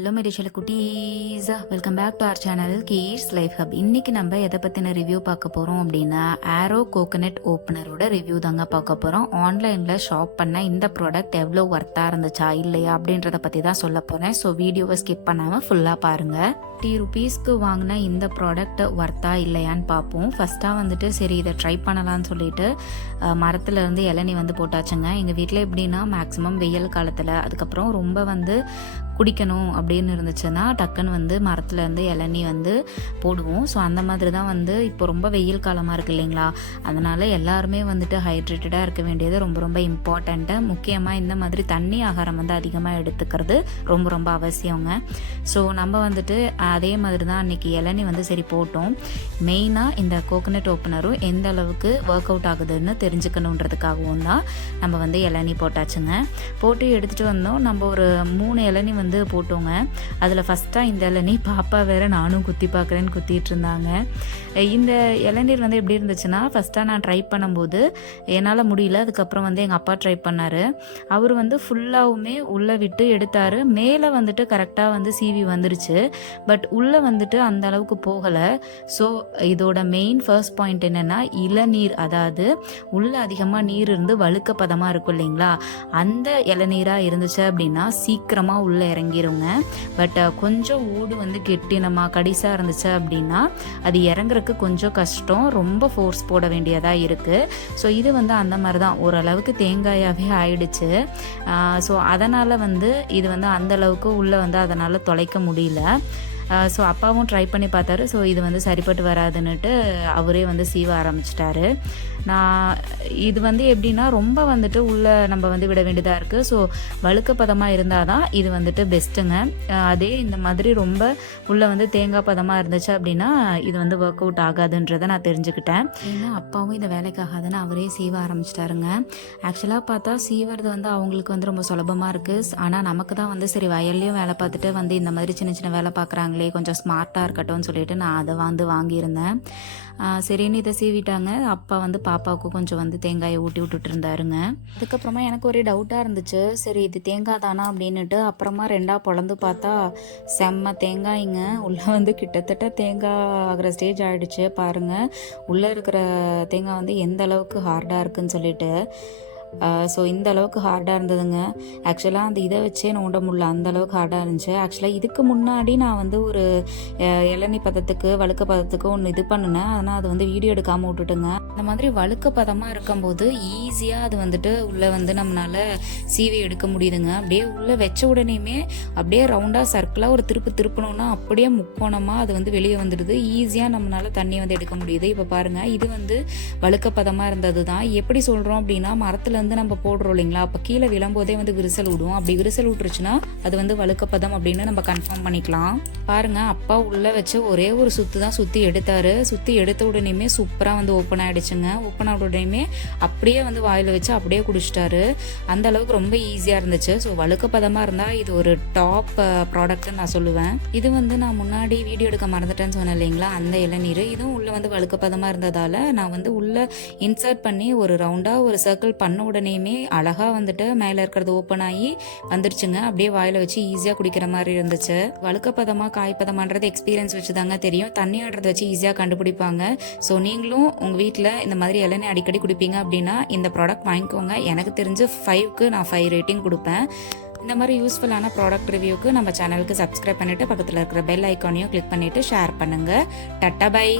Hello மெரிஷல் குட்டீஸ், welcome back to our channel kids life hub. இன்னைக்கு நம்ம எதை பற்றின ரிவ்யூ பார்க்க போகிறோம் அப்படின்னா ஆரோ கோகனட் ஓப்பனரோட ரிவ்யூ தாங்க பார்க்க போகிறோம். ஆன்லைனில் ஷாப் பண்ண இந்த ப்ராடக்ட் எவ்வளோ ஒர்த்தாக இருந்துச்சா இல்லையா அப்படின்றத பற்றி தான் சொல்ல போகிறேன். ஸோ வீடியோவை ஸ்கிப் பண்ணாமல் ஃபுல்லாக பாருங்கள். ₹50 வாங்கின இந்த ப்ராடக்ட் ஒர்த்தா இல்லையான்னு பார்ப்போம். ஃபஸ்ட்டாக வந்துட்டு சரி இதை ட்ரை பண்ணலான்னு சொல்லிட்டு மரத்துலேருந்து இளநி போட்டாச்சுங்க. எங்கள் வீட்டில் எப்படின்னா மேக்ஸிமம் வெயில் காலத்தில் அதுக்கப்புறம் ரொம்ப குடிக்கணும் அப்படின்னு இருந்துச்சுன்னா டக்குன்னு மரத்துலேருந்து இளநி போடுவோம். ஸோ அந்த மாதிரி தான் இப்போ ரொம்ப வெயில் காலமாக இருக்குது இல்லைங்களா, அதனால் எல்லாருமே ஹைட்ரேட்டடாக இருக்க வேண்டியது ரொம்ப ரொம்ப இம்பார்ட்டண்ட்டு. முக்கியமாக இந்த மாதிரி தண்ணி ஆகாரம் அதிகமாக எடுத்துக்கிறது ரொம்ப ரொம்ப அவசியங்க. ஸோ நம்ம அதே மாதிரி தான் அன்றைக்கி இளநி சரி போட்டோம். மெயினாக இந்த கோகனட் ஓப்பனரும் எந்த அளவுக்கு ஒர்க் அவுட் ஆகுதுன்னு தெரிஞ்சுக்கணுன்றதுக்காகவும் தான் நம்ம இளநி போட்டாச்சுங்க. போட்டு எடுத்துகிட்டு வந்தோம். நம்ம ஒரு 3 இளநி போட்டோங்க. அதில் ஃபஸ்ட்டாக இந்த இளநி பாப்பா வேறு நானும் குத்தி பார்க்குறேன்னு குத்திட்டு இருந்தாங்க. இந்த இளநீர் எப்படி இருந்துச்சுன்னா, ஃபஸ்ட்டாக நான் ட்ரை பண்ணும்போது என்னால் முடியல. அதுக்கப்புறம் எங்கள் அப்பா ட்ரை பண்ணார். அவர் ஃபுல்லாகவுமே உள்ளே விட்டு எடுத்தார். மேலே கரெக்டாக சீவி வந்துருச்சு. பட் உள்ளே அந்த அளவுக்கு போகலை. ஸோ இதோட மெயின் ஃபர்ஸ்ட் பாயிண்ட் என்னென்னா, இளநீர், அதாவது உள்ளே அதிகமாக நீர் இருந்து வழுக்க பதமாக இருக்கும் இல்லைங்களா, அந்த இளநீராக இருந்துச்சு அப்படின்னா சீக்கிரமாக உள்ளே இறங்கிருங்க. பட் கொஞ்சம் ஊடு கெட்டினமாக கடிசாக இருந்துச்சு அப்படின்னா அது இறங்குறதுக்கு கொஞ்சம் கஷ்டம், ரொம்ப ஃபோர்ஸ் போட வேண்டியதாக இருக்குது. ஸோ இது அந்த மாதிரி தான் ஓரளவுக்கு தேங்காயாகவே ஆயிடுச்சு. ஸோ அதனால் இது அந்தளவுக்கு உள்ளே அதனால் தொலைக்க முடியல. ஸோ அப்பாவும் ட்ரை பண்ணி பார்த்தாரு. ஸோ இது சரிப்பட்டு வராதுன்னுட்டு அவரே சீவ ஆரம்பிச்சிட்டாரு. நான் இது எப்படின்னா ரொம்ப உள்ளே நம்ம விட வேண்டியதாக இருக்குது. ஸோ வழுக்க பதமாக இருந்தால் தான் இது பெஸ்ட்டுங்க. அதே இந்த மாதிரி ரொம்ப உள்ளே தேங்காய் பதமாக இருந்துச்சு அப்படின்னா இது ஒர்க் அவுட் ஆகாதுன்றதை நான் தெரிஞ்சுக்கிட்டேன். ஏன்னா அப்பாவும் இந்த வேலைக்காகாதுன்னு அவரே சீவ ஆரம்பிச்சிட்டாருங்க. ஆக்சுவலாக பார்த்தா சீவறது அவங்களுக்கு ரொம்ப சுலபமாக இருக்குது. ஆனால் நமக்கு தான் சரி வயல்லையும் வேலை பார்த்துட்டு இந்த மாதிரி சின்ன சின்ன வேலை பார்க்குறாங்க, கொஞ்சம் ஸ்மார்ட்டாக இருக்கட்டும்னு சொல்லிட்டு நான் அதை வாங்கியிருந்தேன். சரின்னு இதை சீவிட்டாங்க. அப்பா பாப்பாவுக்கு கொஞ்சம் தேங்காயை ஊட்டி விட்டுட்டு இருந்தாருங்க. அதுக்கப்புறமா எனக்கு ஒரே டவுட்டாக இருந்துச்சு, சரி இது தேங்காய் தானா அப்படின்னுட்டு. அப்புறமா 2ஆக பொளந்து பார்த்தா செம்ம தேங்காய்ங்க. உள்ளே கிட்டத்தட்ட தேங்காய் ஆகிற ஸ்டேஜ் ஆகிடுச்சு. பாருங்கள் உள்ளே இருக்கிற தேங்காய் எந்த அளவுக்கு ஹார்டாக இருக்குன்னு சொல்லிட்டு. ஸோ இந்த அளவுக்கு ஹார்டாக இருந்ததுங்க. ஆக்சுவலாக அந்த இதை வச்சே நோண்ட முடியல, அந்த அளவுக்கு ஹார்டாக இருந்துச்சு. ஆக்சுவலாக இதுக்கு முன்னாடி நான் ஒரு இளநி பதத்துக்கு வழுக்க பதத்துக்கு ஒன்று இது பண்ணினேன். ஆனால் அது வீடியோ எடுக்காமல் விட்டுட்டுங்க. இந்த மாதிரி வழுக்க பதமாக இருக்கும்போது ஈஸியாக அது உள்ளே நம்மளால் சீவி எடுக்க முடியுதுங்க. அப்படியே உள்ளே வச்ச உடனேயுமே அப்படியே ரவுண்டாக சர்க்கிளாக ஒரு திருப்பினோன்னா அப்படியே முக்கோணமாக அது வெளியே வந்துடுது. ஈஸியாக நம்மளால் தண்ணி எடுக்க முடியுது. இப்போ பாருங்கள், இது வழுக்க பதமாக இருந்தது தான். எப்படி சொல்கிறோம் அப்படின்னா, மரத்தில் நம்ம போடுறோம் இல்லைங்களா, அப்போ கீழே விழும்போதே விரிசல் விடும். அப்படி விரிசல் விட்டுருச்சுன்னா அது வழுக்கப்பதம் அப்படின்னு நம்ம கன்ஃபார்ம் பண்ணிக்கலாம். பாருங்க, அப்பா உள்ள வச்சு ஒரே ஒரு சுத்து தான் சுத்தி எடுத்தாரு. சுத்தி எடுத்த உடனேயுமே சூப்பரா ஓப்பன் ஆயிடுச்சுங்க. ஓப்பன் ஆன உடனேயுமே அப்படியே வாயில வச்சு அப்படியே குடிச்சிட்டாரு. அந்த அளவுக்கு ரொம்ப ஈஸியா இருந்துச்சு. ஸோ வழுக்கப்பதமா இருந்தா இது ஒரு டாப் ப்ராடக்ட்னு நான் சொல்லுவேன். இது நான் முன்னாடி வீடியோ எடுக்க மறந்துட்டேன்னு சொன்னேன் இல்லைங்களா, அந்த இளநீர் இதுவும் உள்ள வழுக்கப்பதமா இருந்ததால நான் உள்ள இன்சர்ட் பண்ணி ஒரு ரவுண்டா ஒரு சர்க்கிள் பண்ண உடனேயுமே அழகா மேலே இருக்கிறது ஓப்பன் ஆகி வந்துருச்சுங்க. அப்படியே வாயில வச்சு ஈஸியா குடிக்கிற மாதிரி இருந்துச்சு. வழுக்கப்பதமா காய்ப்பதமான்றது எக்ஸ்பீரியன்ஸ் வச்சு தாங்க தெரியும். தண்ணி ஆடுறத வச்சு ஈஸியா கண்டுபிடிப்பாங்க. ஸோ நீங்களும் உங்க வீட்டில் இந்த மாதிரி இளநீர் அடிக்கடி குடிப்பீங்க அப்படின்னா இந்த ப்ராடக்ட் வாங்கிக்கோங்க. எனக்கு தெரிஞ்சு 5க்கு நான் 5 ரேட்டிங் கொடுப்பேன். இந்த மாதிரி யூஸ்ஃபுல்லான ப்ராடக்ட் ரிவ்யூக்கு நம்ம சேனலுக்கு சப்ஸ்கிரைப் பண்ணிட்டு பக்கத்தில் இருக்கிற பெல் ஐக்கானையும் கிளிக் பண்ணிட்டு ஷேர் பண்ணுங்க. Ta-ta by.